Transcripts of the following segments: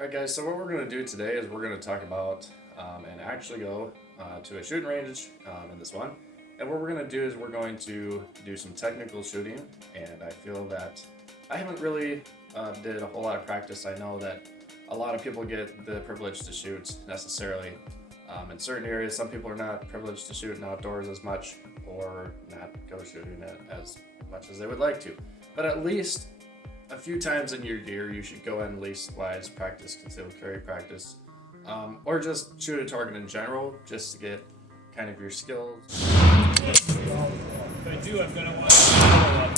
Alright guys, so what we're going to do today is we're going to talk about and actually go to a shooting range in this one. And what we're going to do is we're going to do some technical shooting, and I feel that I haven't really did a whole lot of practice. I know that a lot of people get the privilege to shoot necessarily in certain areas. Some people are not privileged to shoot in outdoors as much or not go shooting it as much as they would like to. But at least a few times in your year, you should go and leastwise practice concealed carry practice, or just shoot a target in general, just to get kind of your skills. If I do, I'm gonna want to follow up.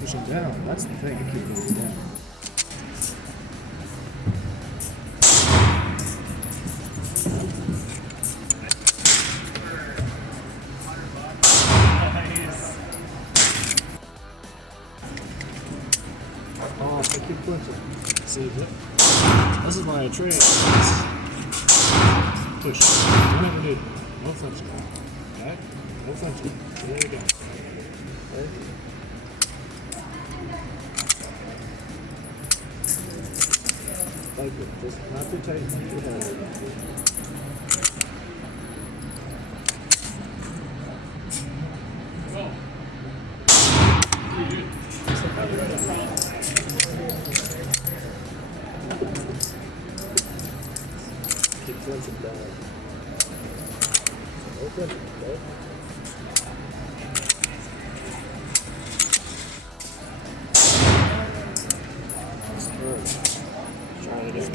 Push them down. That's the thing. You keep moving down. Oh, I keep pushing. See, this is why I train. Push. Don't ever do. No flinching. Alright? No flinching. There we go. Okay. Like it. Just not too tight, not too hard. Keep flinching down. No flinching, okay? Nice bird. Try it again.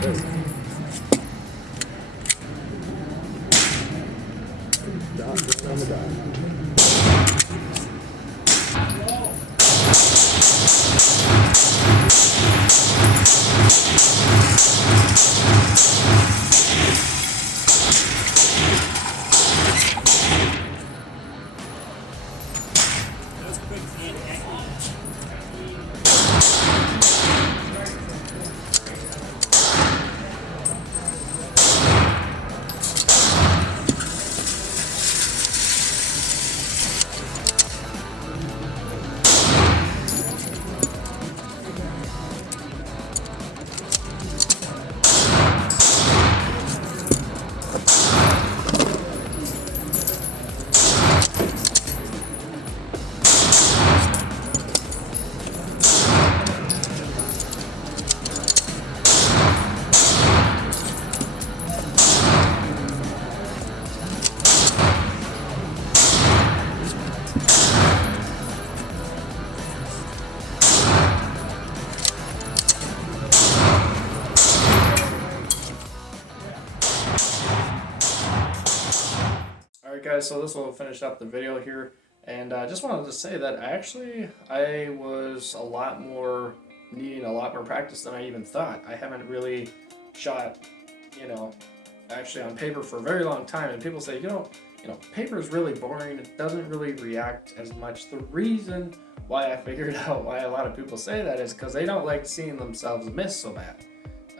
Good. Dot, just on the dot. That's good. Alright guys, so this will finish up the video here, and I just wanted to say that I was needing a lot more practice than I even thought. I haven't really shot, actually on paper for a very long time, and people say, paper is really boring, it doesn't really react as much. The reason why I figured out why a lot of people say that is because they don't like seeing themselves miss so bad.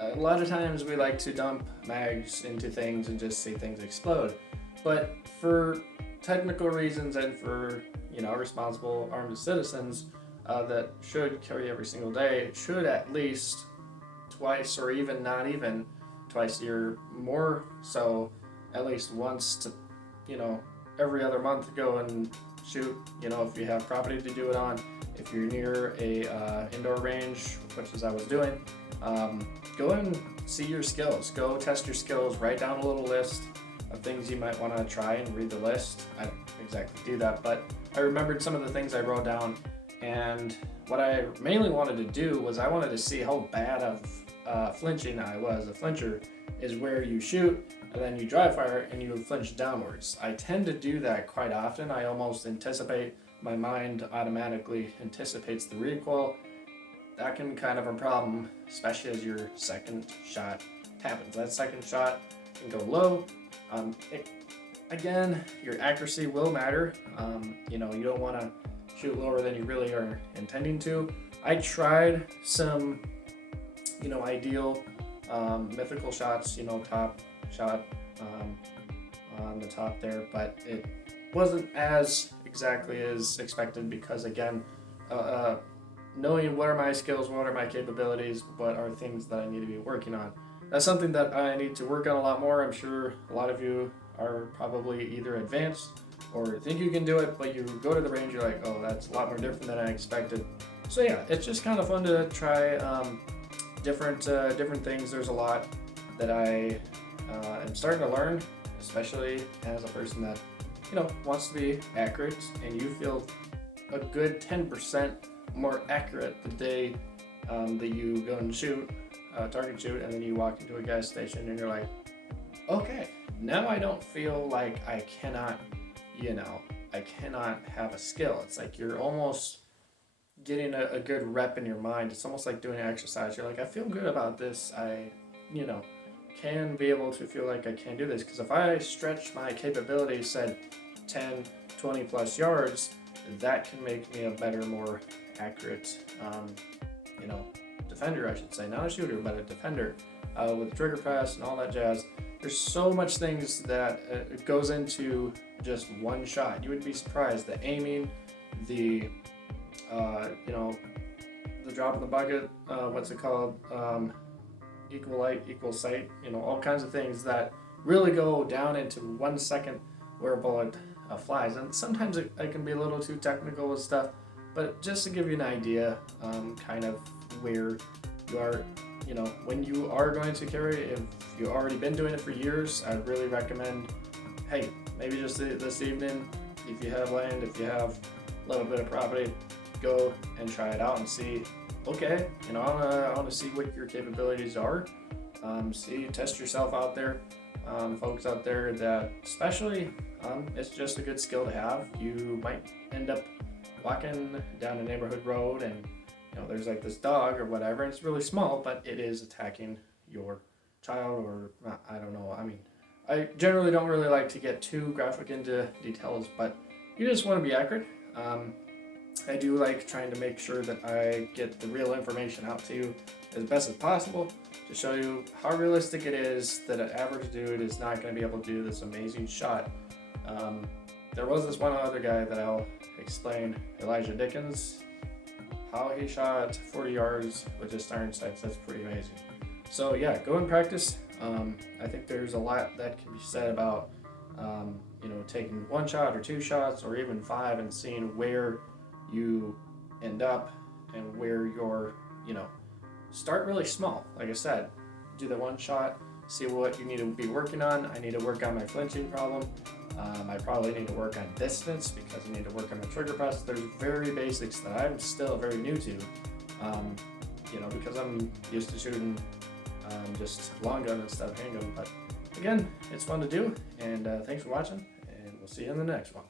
A lot of times we like to dump mags into things and just see things explode. But for technical reasons and for, responsible armed citizens that should carry every single day, should at least twice or even not even twice a year, more so at least once to, every other month go and shoot, if you have property to do it on. If you're near a indoor range, which is I was doing, go and see your skills. Go test your skills, write down a little list of things you might want to try and read the list. I don't exactly do that, but I remembered some of the things I wrote down, and what I mainly wanted to do was I wanted to see how bad of flinching I was. A flincher is where you shoot and then you dry fire and you flinch downwards. I tend to do that quite often. I almost anticipate, my mind automatically anticipates the recoil. That can be kind of a problem, especially as your second shot happens. That second shot can go low. Again, your accuracy will matter. You know, you don't want to shoot lower than you really are intending to. I tried some, you know, ideal mythical shots, you know, top shot on the top there, but it wasn't as exactly as expected because, again, knowing what are my skills, what are my capabilities, what are things that I need to be working on. That's something that I need to work on a lot more. I'm sure a lot of you are probably either advanced or think you can do it, but you go to the range, you're like, oh, that's a lot more different than I expected. So yeah, it's just kind of fun to try different things. There's a lot that I am starting to learn, especially as a person that, you know, wants to be accurate, and you feel a good 10% more accurate the day that you go and shoot, target shoot, and then you walk into a gas station and you're like, okay, now I don't feel like I cannot, you know, I cannot have a skill. It's like you're almost getting a good rep in your mind. It's almost like doing an exercise. You're like, I feel good about this. I, you know, can be able to feel like I can do this. Because if I stretch my capabilities, said 10, 20 plus yards, that can make me a better, more accurate, you know, defender, I should say. Not a shooter, but a defender with trigger press and all that jazz. There's so much things that goes into just one shot. You would be surprised. The aiming, the you know, the drop in the bucket, what's it called? Equal light, equal sight, you know, all kinds of things that really go down into 1 second where a bullet flies. And sometimes it can be a little too technical with stuff, but just to give you an idea, kind of where you are, you know, when you are going to carry, if you've already been doing it for years, I'd really recommend, hey, maybe just this evening, if you have land, if you have a little bit of property, go and try it out and see, okay, you know, I want to see what your capabilities are. Test yourself out there. Folks out there that, especially, it's just a good skill to have. You might end up walking down a neighborhood road and, you know, there's like this dog or whatever, and it's really small, but it is attacking your child, or I don't know. I mean, I generally don't really like to get too graphic into details, but you just want to be accurate. I do like trying to make sure that I get the real information out to you as best as possible to show you how realistic it is that an average dude is not going to be able to do this amazing shot. There was this one other guy that I'll explain, Elijah Dickens, how he shot 40 yards with just iron sights. That's pretty amazing. So yeah, go and practice. I think there's a lot that can be said about you know, taking one shot or two shots or even five and seeing where you end up and where you're, you know, start really small. Like I said, do the one shot, see what you need to be working on. I need to work on my flinching problem. I probably need to work on distance because I need to work on my trigger press. There's very basics that I'm still very new to, you know, because I'm used to shooting just long gun and stuff, handgun. But again, it's fun to do, and thanks for watching, and we'll see you in the next one.